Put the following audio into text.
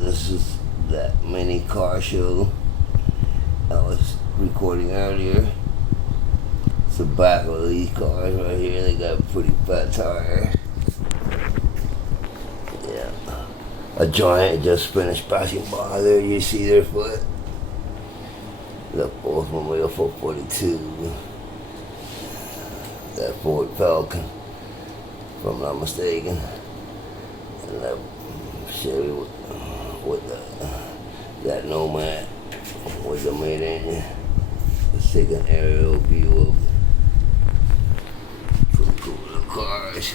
This is that mini car show I was recording earlier. It's the back of these cars right here. They got pretty fat tires. Yeah. A giant just finished passing by there. You see their foot? The Oldsmobile 442. That Ford Falcon, if I'm not mistaken. And that Chevy with that Nomad with the mid engine. Let's take an aerial view of some cool little cars.